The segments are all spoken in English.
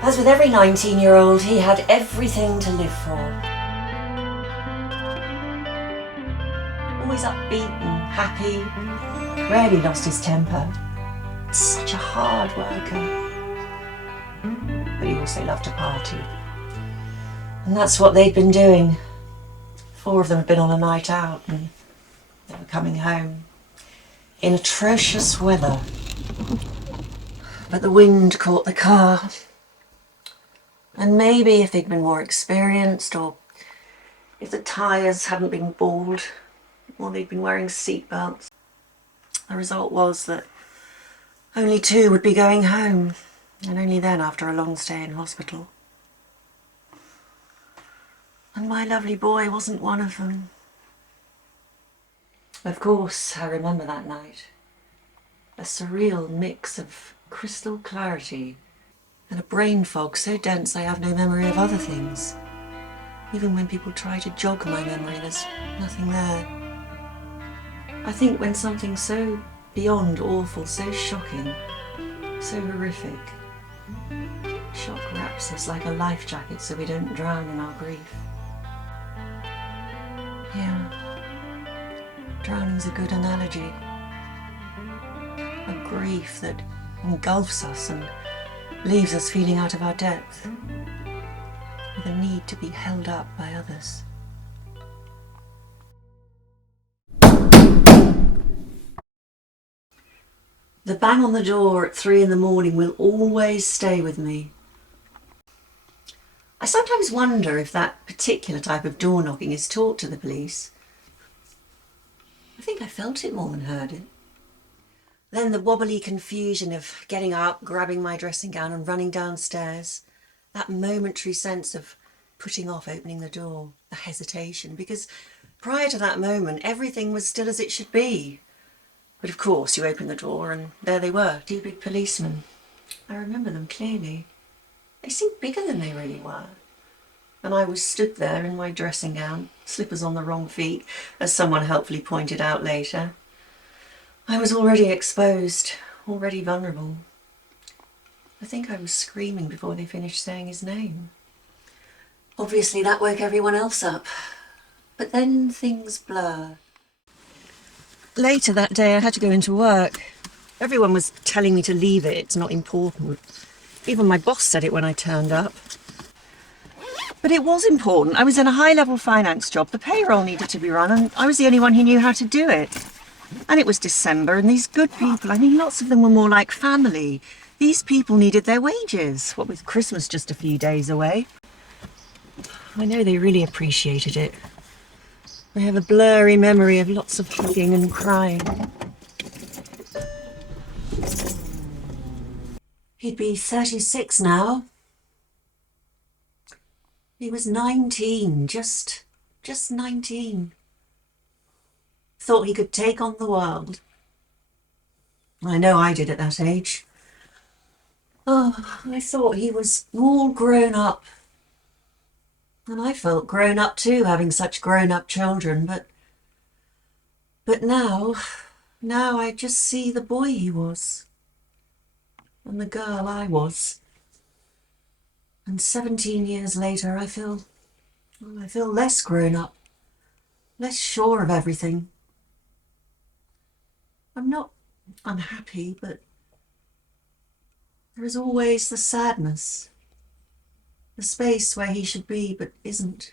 As with every 19-year-old, he had everything to live for. Always upbeat and happy, rarely lost his temper. Such a hard worker. But he also loved to party. And that's what they'd been doing. 4 of them had been on a night out and they were coming home in atrocious weather. But the wind caught the car. And maybe if they'd been more experienced, or if the tyres hadn't been bald, or they'd been wearing seatbelts, the result was that only 2 would be going home, and only then after a long stay in hospital. And my lovely boy wasn't one of them. Of course, I remember that night. A surreal mix of crystal clarity and a brain fog so dense I have no memory of other things. Even when people try to jog my memory, there's nothing there. I think when something so beyond awful, so shocking, so horrific, shock wraps us like a life jacket so we don't drown in our grief. Yeah, drowning's a good analogy. A grief that engulfs us and leaves us feeling out of our depth, with a need to be held up by others. The bang on the door at 3 in the morning will always stay with me. I sometimes wonder if that particular type of door knocking is taught to the police. I think I felt it more than heard it. Then the wobbly confusion of getting up, grabbing my dressing gown and running downstairs. That momentary sense of putting off opening the door, the hesitation, because prior to that moment everything was still as it should be. But of course you open the door and there they were, 2 big policemen. I remember them clearly. They seemed bigger than they really were. And I was stood there in my dressing gown, slippers on the wrong feet, as someone helpfully pointed out later. I was already exposed, already vulnerable. I think I was screaming before they finished saying his name. Obviously that woke everyone else up. But then things blur. Later that day I had to go into work. Everyone was telling me to leave it, it's not important. Even my boss said it when I turned up. But it was important. I was in a high-level finance job. The payroll needed to be run and I was the only one who knew how to do it. And it was December and these good people, I mean lots of them were more like family. These people needed their wages, what with Christmas just a few days away. I know they really appreciated it. I have a blurry memory of lots of hugging and crying. He'd be 36 now. He was 19, just 19. Thought he could take on the world. I know I did at that age. Oh, I thought he was all grown up. And I felt grown up too, having such grown-up children, but now I just see the boy he was, and the girl I was. And 17 years later, I feel less grown up, less sure of everything. I'm not unhappy, but there is always the sadness, the space where he should be but isn't,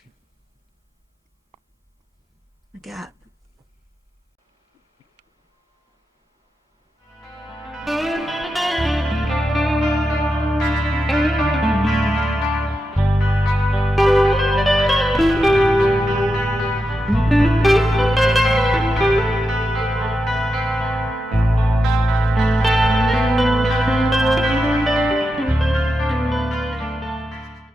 a gap.